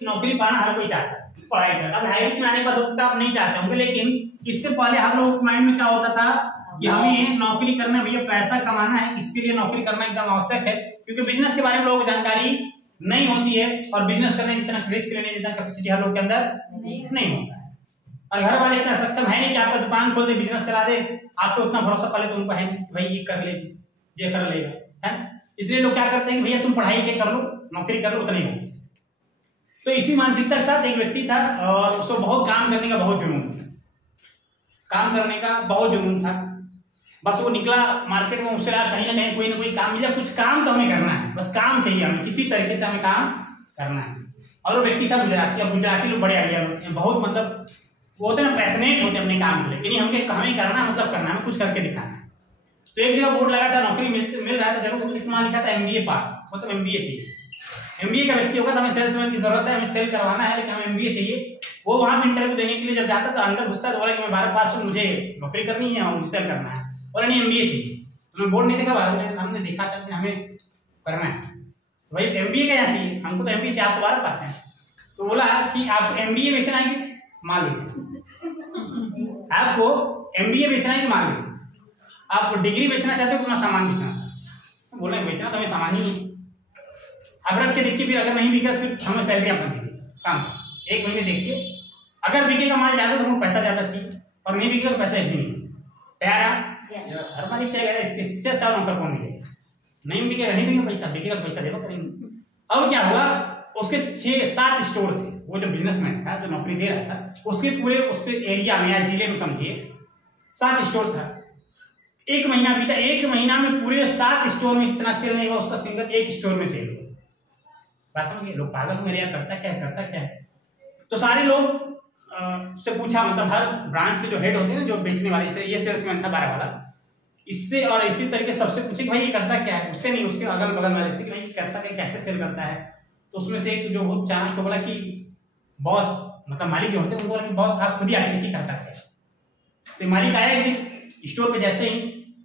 नौकरी पाना हर कोई चाहता है, पढ़ाई करता है। हाई में आने के बाद हो सकता है आप नहीं चाहते होंगे, लेकिन इससे पहले हम लोगों के माइंड में क्या होता था कि हमें नौकरी करना, भैया पैसा कमाना है, इसके लिए नौकरी करना एकदम आवश्यक है, क्योंकि बिजनेस के बारे में लोगों को जानकारी नहीं होती है और बिजनेस करने जितना रिस्क लेने जितना कैपेसिटी हर लोग के अंदर नहीं होता है। और घर वाले इतना सक्षम है नहीं कि आपका दुकान खोल दे, बिजनेस चला दे, आपको उतना भरोसा पहले तो उनको है भाई ये कर ले, ये कर लेगा, है। इसलिए लोग क्या करते हैं कि भैया तुम पढ़ाई के कर लो, नौकरी कर लो, उतना ही होता है। तो इसी मानसिकता के साथ एक व्यक्ति था और उसको बहुत काम करने का बहुत जुनून था, काम करने का बहुत जुनून था। बस वो निकला मार्केट में, उससे कहीं ना कहीं कोई ना कोई काम मिला, कुछ काम तो हमें करना है, बस काम चाहिए हमें, किसी तरीके से हमें काम करना है। और वो व्यक्ति था गुजराती। अब गुजराती लोग बड़े आइडिया होते हैं, बहुत मतलब वो होते हैं ना, पैशनेट होते हैं अपने काम को लेकर, हमें करना मतलब करना, हमें कुछ करके दिखाना है। तो एक जगह बोर्ड लगा था, नौकरी मिल रहा था, जरूर इसमें लिखा था MBA पास, मतलब MBA चाहिए। MBA का व्यक्ति होगा तो हमें सेल्समैन की जरूरत है, हमें सेल करवाना है, लेकिन हमें MBA चाहिए। वो वहां पे इंटरव्यू देने के लिए जब जाता था, अंदर घुसता तो बोला कि मैं 12 पास हूँ, मुझे नौकरी करनी है और मुझे सेल करना है, और नहीं MBA चाहिए। तो बोर्ड नहीं देखा, 12 हमने देखा था कि हमें करना है, तो भाई MBA का यहाँ चाहिए, हमको तो MBA चाहिए, आप 12 पास है। तो बोला कि आप MBA बेचना है कि माल बेचना, आपको MBA बेचना है कि माल बेचना, आप डिग्री बेचना चाहते हो कि अपना सामान बेचना चाहते हो? बोले बेचना तो हमें सामान ही आप रख के देखिए, फिर अगर नहीं बिका फिर हमें सैलरी आप दीजिए, काम 1 महीने देखिए, अगर बिकेगा माल ज्यादा तो हमको पैसा ज्यादा चाहिए, और नहीं बिकेगा तो पैसा एक भी नहीं। तैयार है? हर मालिक चाहेगा इससे अच्छा नौकर कौन मिलेगा, नहीं बिकेगा नहीं देंगे पैसा, बिकेगा तो पैसा देगा करेंगे। अब क्या हुआ, उसके 6-7 स्टोर थे, वो जो बिजनेसमैन था जो नौकरी दे रहा था, उसके पूरे उसके एरिया में या जिले में समझिए 7 स्टोर था। 1 महीना बीता, 1 महीना में पूरे 7 स्टोर में इतना सेल नहीं हुआ, उसका सिंगल 1 स्टोर में सेल हुआ। बात समझिए, लोग पागल मेरे यार करता क्या है। तो सारे लोग से पूछा, मतलब हर ब्रांच के जो हेड होते हैं ना, जो बेचने वाले, से ये सेल्समैन था 12 वाला, इससे और इसी तरीके सबसे पूछे भाई ये करता क्या है, उससे नहीं, उसके अगल बगल वाले से कि भाई करता क्या, कैसे सेल करता है। तो उसमें से एक जो बहुत चाणक्य बोला कि बॉस, मतलब मालिक जो होते हैं उनको बोला कि बॉस आप खुद ही आके देखिए करता क्या है। तो मालिक आया कि स्टोर पे जैसे ही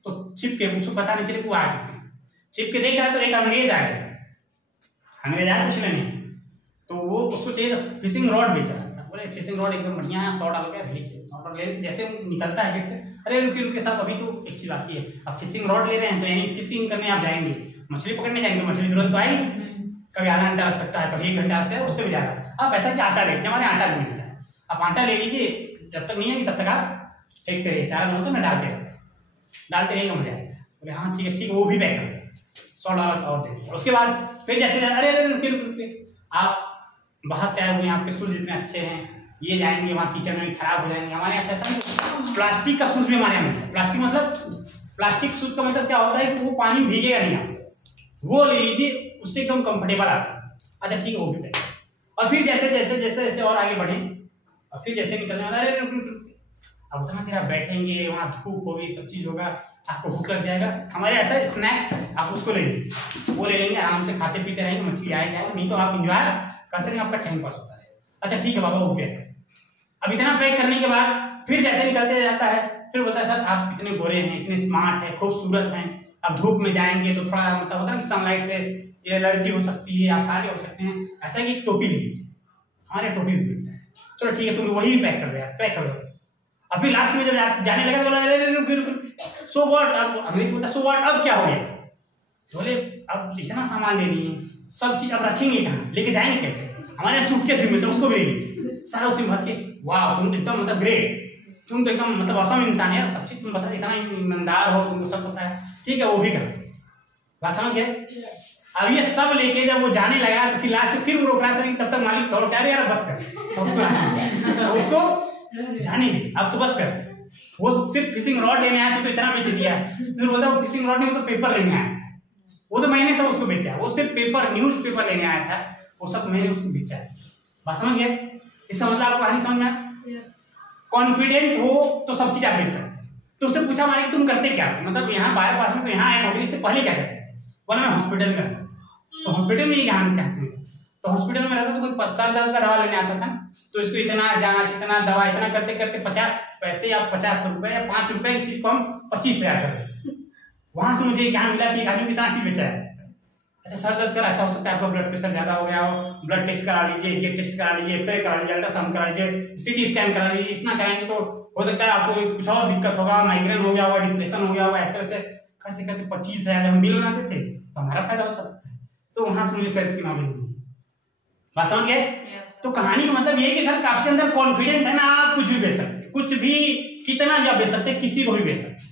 तो छिप के, उसको पता नहीं चले वो आ चुके हैं, छिप के देख रहा है तो एक अंग्रेज आया, अंग्रेज आया कुछ नहीं, तो वो उसको चाहिए फिशिंग रॉड बेच रहा था। बोले फिशिंग रॉड एकदम बढ़िया है, $100 का लीजिए, $100 ले। जैसे निकलता है गेट से, अरे रुके साहब अभी तो एक चीज बाकी है, अब फिशिंग रॉड ले रहे हैं तो यानी फिशिंग करने आप जाएंगे, मछली पकड़ने जाएंगे, मछली तुरंत तो आई, कभी आधा घंटा लग सकता है, कभी 1 घंटा लग सकता है, उससे भी ज्यादा। आप ऐसा कि आटा ले, हमारे आटा भी मिलता है, आप आटा ले लीजिए, जब तक नहीं आएगी तब तक आप फेंकते रहिए, चारा बनता है ना, डालते रहेंगे, मिल जाएगा। बोले हाँ ठीक है, वो भी पैक कर $100 और दे दिया। उसके बाद फिर जैसे अरे रुके आप बाहर से आए हुए हैं, आपके शूज इतने अच्छे हैं, ये जाएंगे वहाँ किचन में खराब हो जाएंगे, हमारे ऐसा प्लास्टिक का शूज भी हमारे यहाँ, प्लास्टिक शूज का मतलब क्या होता है कि वो पानी में भीगेगा नहीं, आप वो ले लीजिए, उससे एकदम कंफर्टेबल आता है। अच्छा ठीक है, वो भी पैक। और फिर जैसे और आगे बढ़े, और फिर जैसे निकलने वाला, अरे अब उतना देर आप बैठेंगे, वहाँ धूप होगी, सब चीज होगा, आपको भूख लग जाएगा, हमारे ऐसा स्नैक्स है, आप उसको ले लीजिए, वो ले लेंगे, आराम से खाते पीते रहेंगे, मछली आए जाए, नहीं तो आप इंजॉय करते रहेंगे, आपका टाइम पास होता रहेगा। अच्छा ठीक है बाबा, वो पैक। अब इतना पैक करने के बाद फिर जैसे निकलते जाता है, फिर बोलता है सर आप इतने गोरे हैं, इतने स्मार्ट है, खूबसूरत हैं, अब धूप में जाएंगे तो थोड़ा मतलब होता है कि सनलाइट से एलर्जी हो सकती है, आप काले हो सकते हैं, ऐसा कि टोपी ले लीजिए, हमारे टोपी भी मिलता है, चलो ठीक है तुम वही भी पैक कर दो, पैक कर दो। अभी लास्ट में जब जाने लगा तो बोला सो व्हाट, अब अंग्रेजी बोलता सो व्हाट, अब क्या हो गया? बोले अब इतना सामान ले लिए, सब चीज अब रखेंगे कहाँ, लेके जाएंगे कैसे, हमारे सूटकेस भी मिलता है, उसको भी ले लीजिए, सारा उसी में भर के। वाह तुम एकदम मतलब ग्रेट, तुम तो एकदम मतलब असम इंसान है, सब चीज तुम बता, इतना ईमानदार हो, तुमको सब पता है, ठीक है वो भी करो। बात समझ गए? अब ये सब लेके जब वो जाने लगा तो फिर लास्ट में फिर वो रोक रहा था, तब तक मालिक दौड़ के यार बस कर, तो उसको जाने दे, अब तो बस कर। वो सिर्फ फिशिंग रॉड लेने आया तो इतना बेच दिया, फिर बोलता वो फिशिंग रॉड नहीं तो पेपर लेने आया, वो तो मैंने सब उसको बेचा, वो सिर्फ पेपर न्यूज पेपर लेने आया था, वो सब मैंने उसको बेचा है। बात समझ गए? इसका मतलब आपको कहानी समझ में? कॉन्फिडेंट हो तो सब चीज आप बेच सकते हैं। तो उससे पूछा मालिक तुम करते क्या, मतलब यहाँ 12 पास में तो यहाँ आए नौकरी से पहले क्या करते? बोला मैं हॉस्पिटल में रहता, तो हॉस्पिटल में ही कैसे, तो हॉस्पिटल में रहता तो कोई सर दर्द का दवा लेने आता था, तो इसको इतना जांच इतना दवा इतना करते करते 50 पैसे या 50 रुपए या 5 रुपए की चीज को हम 25,000 कर देते। वहां से मुझे ज्ञान मिला कि एक आदमी कितना चीज बेचा है। अच्छा सर दर्द कर, अच्छा हो सकता है आपका ब्लड प्रेशर ज्यादा हो गया हो, ब्लड टेस्ट करा लीजिए, ये टेस्ट करा लीजिए, एक्सरे करा लीजिए, अल्ट्रासाउंड करा लीजिए, सीटी स्कैन करा लीजिए। इतना कराएंगे तो हो सकता है आपको कुछ और दिक्कत होगा, माइग्रेन हो गया होगा, डिप्रेशन हो गया होगा। ऐसे ऐसे करते करते 25,000 हम बिल बनाते थे तो हमारा फायदा होता था। तो वहां से मुझे सेल्स की नॉलेज मिली। बात समझ गए? तो कहानी का मतलब ये कि अगर आपके अंदर कॉन्फिडेंट है ना, आप कुछ भी बेच सकते, कुछ भी कितना भी आप बेच सकते, किसी को भी बेच सकते।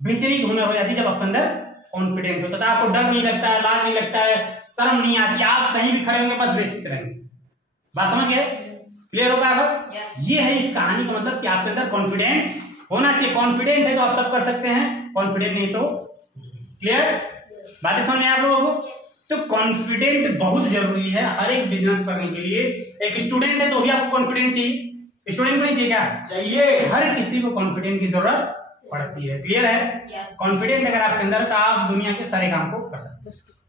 बेचने की हुनर हो जाती है जब आपके अंदर कॉन्फिडेंट होता है, आपको डर नहीं लगता है, लाज नहीं लगता है, शर्म नहीं आती, आप कहीं भी खड़े होंगे बस बेचते रहेंगे। बात समझ गए? क्लियर होगा अब? ये है इस कहानी का मतलब कि आपके अंदर कॉन्फिडेंट होना चाहिए। कॉन्फिडेंट है तो आप सब कर सकते हैं, कॉन्फिडेंट नहीं तो। क्लियर? बातें समझ में आप लोगों को? तो कॉन्फिडेंट बहुत जरूरी है हर एक बिजनेस करने के लिए। एक स्टूडेंट है तो भी आपको कॉन्फिडेंट चाहिए, स्टूडेंट को नहीं चाहिए क्या? चाहिए। हर किसी को कॉन्फिडेंट की जरूरत पड़ती है। क्लियर है? कॉन्फिडेंट अगर आपके अंदर तो आप दुनिया के सारे काम को कर सकते हैं।